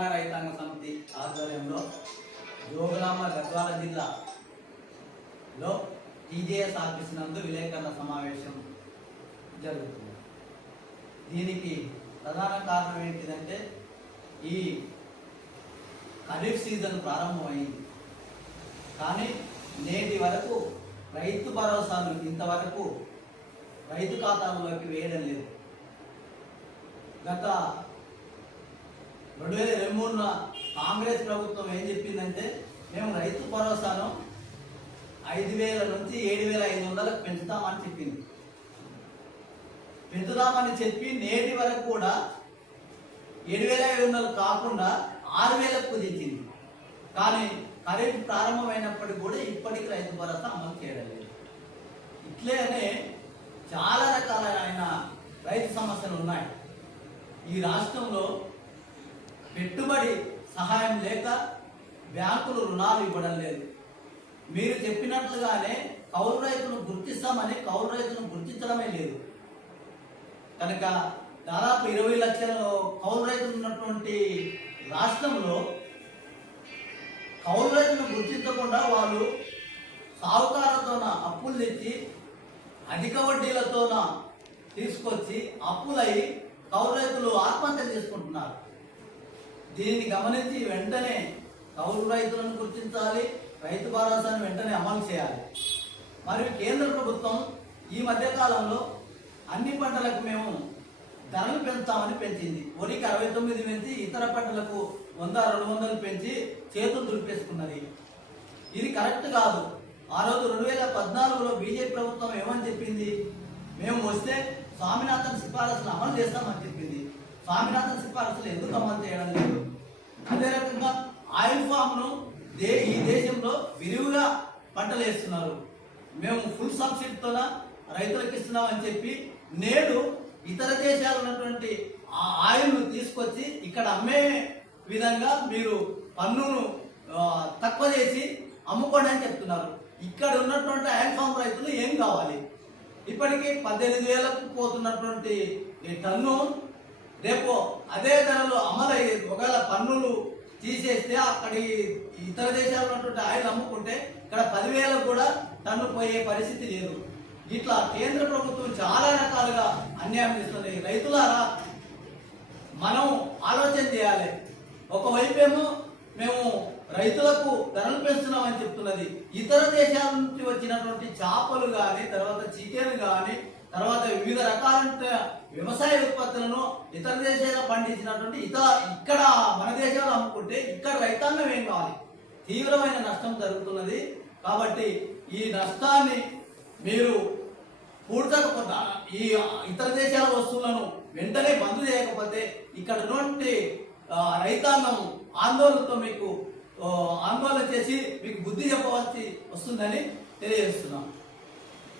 రైతాంగ సమితి ఆధ్వర్యంలో జోగులాంబ గద్వాల జిల్లాలో టీజేఎస్ ఆఫీస్ నందు విలేకరుల సమావేశం జరుగుతుంది. దీనికి ప్రధాన కారణం ఏంటిదంటే ఈ ఖరీఫ్ సీజన్ ప్రారంభమైంది, కానీ నేటి వరకు రైతు భరోసాను ఇంతవరకు రైతు ఖాతాలోకి వేయడం లేదు. గత 2023 కాంగ్రెస్ ప్రభుత్వం ఏం చెప్పిందంటే మేము రైతు భరోసాను 5,000 నుంచి 7,500 పెంచుతామని చెప్పింది. పెంచుదామని చెప్పి నేటి వరకు కూడా 7,500 కాకుండా 6,000 కుదించింది. కానీ ఖరీఫ్ ప్రారంభమైనప్పటికీ కూడా ఇప్పటికి రైతు భరోసా అమలు చేయడం లేదు. ఇట్లనే చాలా రకాలైన రైతు సమస్యలు ఉన్నాయి. ఈ రాష్ట్రంలో పెట్టుబడి సహాయం లేక బ్యాంకులు రుణాలు ఇవ్వడం లేదు. మీరు చెప్పినట్లుగానే కౌలు రైతును గుర్తిస్తామని కౌలు రైతును గుర్తించడమే లేదు. కనుక దాదాపు 20 లక్షల కౌలు రైతులు ఉన్నటువంటి రాష్ట్రంలో కౌలు రైతును గుర్తించకుండా వాళ్ళు సాహుకారులతోన అప్పులు తెచ్చి అధిక వడ్డీలతోన తీసుకొచ్చి అప్పులై కౌలు రైతులు ఆత్మహత్య చేసుకుంటున్నారు. దీన్ని గమనించి వెంటనే కౌలు రైతులను గుర్తించాలి, రైతు భరోసాను వెంటనే అమలు చేయాలి. మరియు కేంద్ర ప్రభుత్వం ఈ మధ్య కాలంలో అన్ని పంటలకు మేము ధరలు పెంచుతామని పెంచింది. వరికి 69 పెంచి ఇతర పంటలకు 100-200 పెంచి చేతులు దులిపేసుకున్నది. ఇది కరెక్ట్ కాదు. ఆ రోజు 2014లో బీజేపీ ప్రభుత్వం ఏమని చెప్పింది, మేము వస్తే స్వామినాథన్ సిఫారసులు అమలు చేస్తామని చెప్పింది. స్వామినాథన్ సిఫారసులు ఎందుకు అమలు చేయడం లేదు? అదే రకంగా ఆయిల్ ఫామ్ ను ఈ దేశంలో విరివిగా పంటలు వేస్తున్నారు. మేము ఫుల్ సబ్సిడీతో రైతులకు ఇస్తున్నామని చెప్పి నేడు ఇతర దేశాలు ఉన్నటువంటి ఆ ఆయిల్ ను తీసుకొచ్చి ఇక్కడ అమ్మే విధంగా మీరు పన్నును తక్కువ చేసి అమ్ముకోండి అని చెప్తున్నారు. ఇక్కడ ఉన్నటువంటి ఆయిల్ ఫామ్ రైతులు ఏం కావాలి? ఇప్పటికీ 18,000కు పోతున్నటువంటి టన్ను రేపు అదే ధరలో అమలయ్యే, ఒకవేళ పన్నులు తీసేస్తే అక్కడి ఇతర దేశాల్లో ఉన్నటువంటి ఆయిల్ అమ్ముకుంటే ఇక్కడ 10,000 కూడా టన్ను పోయే పరిస్థితి లేదు. ఇట్లా కేంద్ర ప్రభుత్వం చాలా రకాలుగా అన్యాయం చేస్తుంది. రైతులారా, మనం ఆలోచన చేయాలి. ఒకవైపేమో మేము రైతులకు ధరలు పెంచుతున్నామని చెప్తున్నది, ఇతర దేశాల నుంచి వచ్చినటువంటి చేపలు కానీ, తర్వాత చికెన్ కానీ, తర్వాత వివిధ రకాల వ్యవసాయ ఉత్పత్తులను ఇతర దేశాల్లో పండించినటువంటి ఇక్కడ మన దేశంలో అమ్ముకుంటే ఇక్కడ రైతాంగం ఏం కావాలి? తీవ్రమైన నష్టం జరుగుతున్నది. కాబట్టి ఈ నష్టాన్ని మీరు పూడ్చకపోతే, ఈ ఇతర దేశాల వస్తువులను వెంటనే బంద్ చేయకపోతే ఇక్కడ ఉన్నటువంటి రైతాంగం ఆందోళనతో మీకు ఆందోళన చేసి మీకు బుద్ధి చెప్పవలసి వస్తుందని తెలియజేస్తున్నాం.